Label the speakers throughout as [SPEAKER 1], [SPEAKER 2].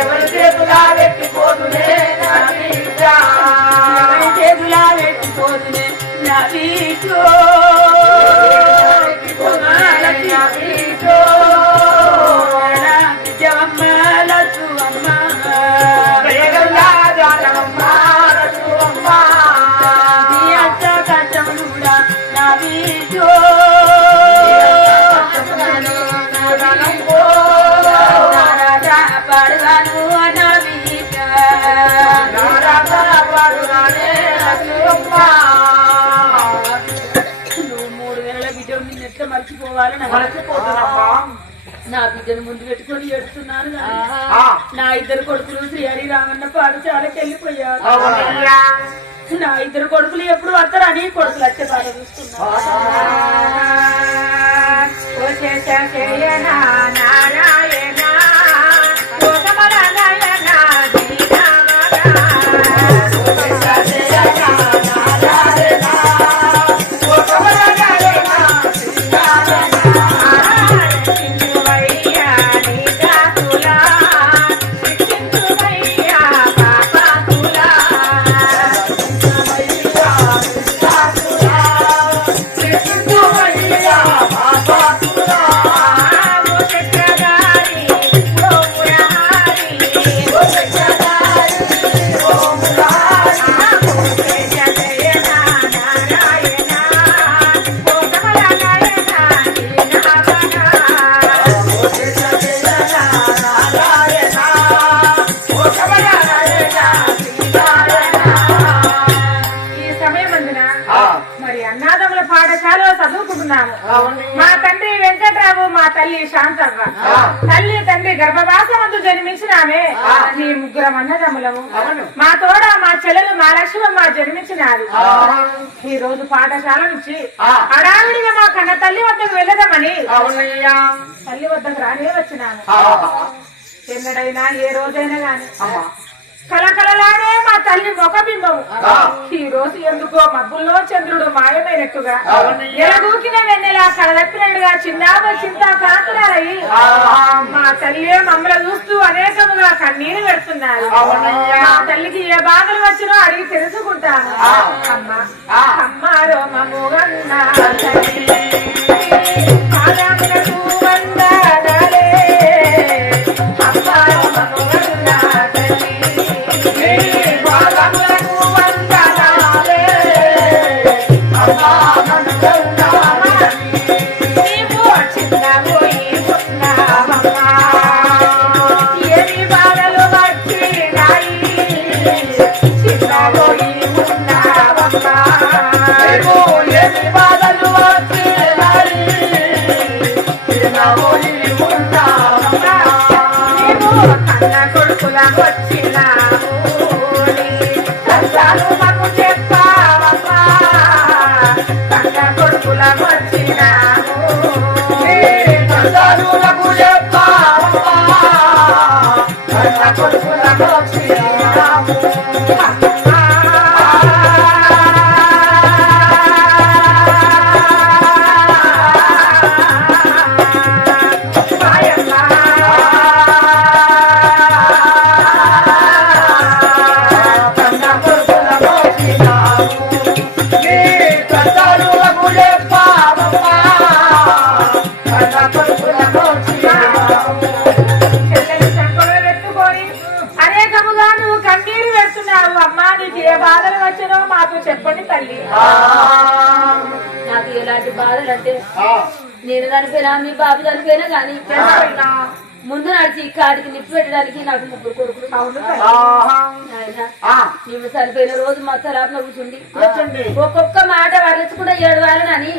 [SPEAKER 1] ఎవరి చేతులా పెట్టిపోతునే
[SPEAKER 2] మర్చిపోవాలి నా బిడ్డను ముందు పెట్టుకొని ఏడుస్తున్నాను నా ఇద్దరు కొడుకులు శ్రీ హరి రామన్న పాఠశాలకు వెళ్ళిపోయారు. నా ఇద్దరు కొడుకులు ఎప్పుడు వస్తారని కొడుకులు వచ్చే బాధ చూస్తున్నా
[SPEAKER 3] మరి అన్నాదముల పాఠశాలలో చదువుకుంటున్నాము. మా తండ్రి వెంకట్రావు మా తల్లి శాంతవ్వ. తల్లి తండ్రి గర్భవాసమందు జన్మించిన ఆమె నీ ముగ్గురం అన్నదమ్ములము. మా తోడ మా చెల్లెలు మా లక్ష్మమ్మ జన్మించినారు. ఈ రోజు పాఠశాల నుంచి హడావిడిగా మా కన్న తల్లి వద్దకు వెళ్ళదామని తల్లి వద్దకు రానే వచ్చినాను ఎన్నడైనా ఏ రోజైనా గాని కలకలలాడే మా తల్లి ముఖబింబము ఈ రోజు ఎందుకో మబ్బుల్లో చంద్రుడు మాయమైనట్టుగా ఎలగూకిన వెన్నెలా కలదప్పినట్టుగా చిన్నామ చింత కాకులారయి మా తల్లి మమ్మల్ని చూస్తూ అనేకముగా కన్నీరు పెడుతున్నారు. మా తల్లికి ఏ బాధలు వచ్చినో అడిగి తెలుసుకుంటాను. అమ్మ అమ్మ రోమముగన్న తల్లి. ஏற்றி வாழல்வாற்றி ఏ బాధలు వచ్చినో మాకు చెప్పండి తల్లి.
[SPEAKER 2] నాకు ఎలాంటి బాధలు అంటే నేను చనిపోయినా మీ బాబు చనిపోయినా కానీ ముందు నడిచి కాడికి నిప్పు పెట్టడానికి నాకు ముగ్గురు కొడుకులు మేము చనిపోయిన రోజు మా తలాపున కూర్చుండి. ఒక్కొక్క మాట వరలించకుండా ఏడవాలని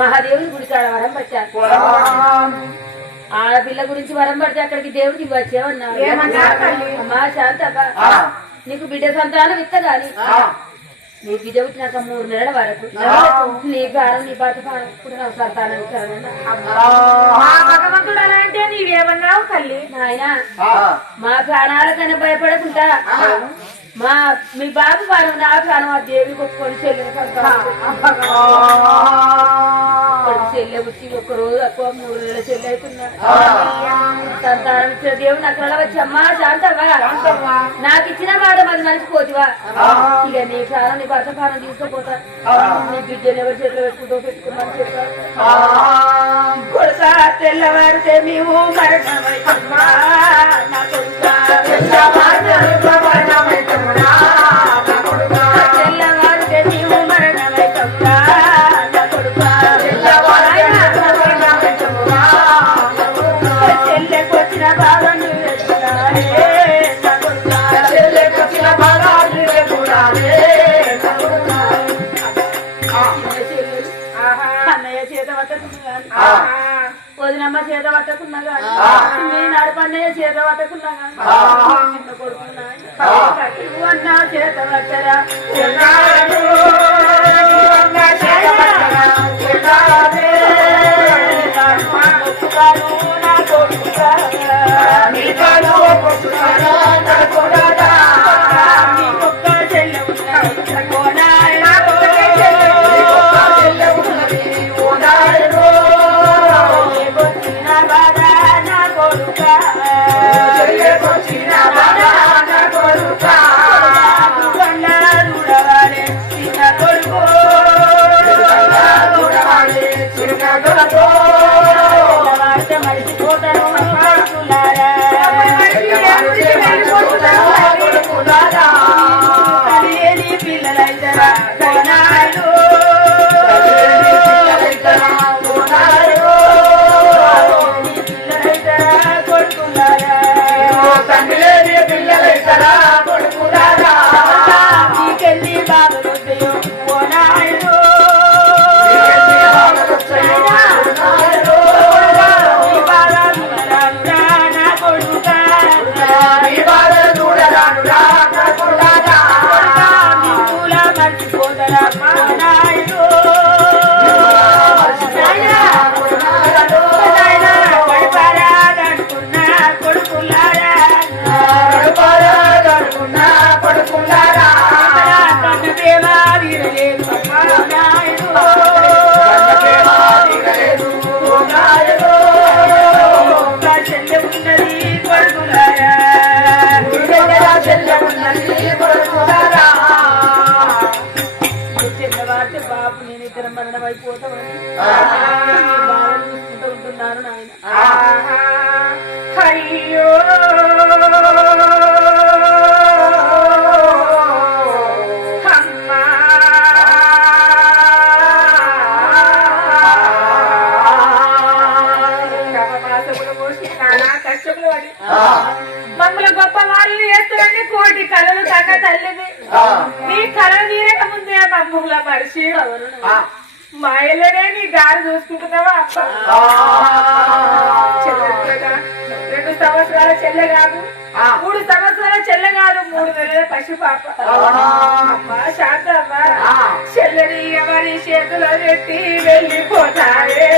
[SPEAKER 2] మహాదేవుని గుడి కాడ వరం పట్టారు. ఆడపిల్ల గురించి వరం పడితే అక్కడికి దేవుడికి వచ్చావన్నారు? అమ్మా శాంతప్ప. నీకు బిడ్డ సంతానం ఇస్తా గాని నీ బిడ్డ పుట్టినాక మూడు నెలల వరకు. నీ ప్రాణం నీ భర్త కూడా నాకు సంతానం
[SPEAKER 3] భగవంతుడు అలా అంటే నీవేమన్నావు తల్లి?
[SPEAKER 2] నాయనా మా ప్రాణాలకన్నా భయపడకుండా మా మీ బాబు ప్రాణం నా ప్రాణం ఆ దేవి కొట్టుకొని చెల్లె చెల్లె పుట్టి ఒక్క రోజు ఎక్కువ మూడు నెలల చెల్లె దేవుడు నాకు కళ వచ్చి అమ్మా శాంతవ్వా నాకు ఇచ్చిన మాట మరి మర్చిపోతివా? ఇక నీ ప్రాణం నీ భర్త ప్రాణం తీసుకుపోతా. నీ బిడ్డలు ఎవరి చేతిలో పెట్టుకుంటూ పెట్టుకున్నాను చెప్పారు తెల్లవారితే నీవు మరణమైతమ్మా నా కొడుక చేత పట్టకున్నా వదినమ్మ చేత పట్టకున్నా గాని. మీ నడపన్నయ్య చేత పట్టకున్నా చిన్న కొడుకున్నా. అన్న చేత పట్టరా. అయిపోతామని నాయన
[SPEAKER 3] అయ్యో మమ్మల్ని గొప్ప వాళ్ళు చేస్తారని కోటి కళలు కన్న తల్లిది నీ కళ నీరే ముందే మమ్మల్ని మనిషి మా ఇళ్ళనే నీ దారి చూసుకుంటున్నావా అప్ప? రెండు సంవత్సరాల చెల్లె కాదు. మూడు సంవత్సరాల చెల్లె కాదు మూడు నెలల పశు పాప. అమ్మా శాంతమ్మ. చెల్లెని ఎవరి చేతిలో పెట్టి వెళ్ళిపోతారే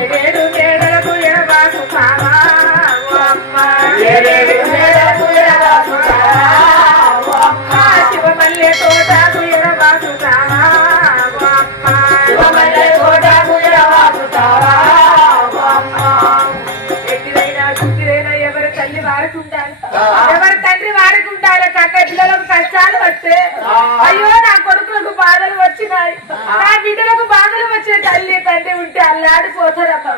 [SPEAKER 3] ఏడేడు మేడలకు ఎడబాసు కావా ఓ ఎవరి తండ్రి వారికి ఉండాలి కన్న పిల్లలకు కష్టాలు వస్తే? అయ్యో నా కొడుకులకు బాధలు వచ్చినాయి. నా బిడ్డలకు బాధలు వచ్చే తల్లి తండ్రి ఉంటే అల్లాడిపోతారమ్మా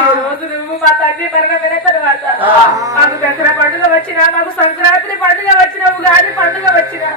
[SPEAKER 3] ఈ రోజు నువ్వు మా తండ్రి మరణం విన తర్వాత మాకు దసరా పండుగ వచ్చినా మాకు సంక్రాంతి పండుగ వచ్చిన ఉగాది పండుగ వచ్చినా.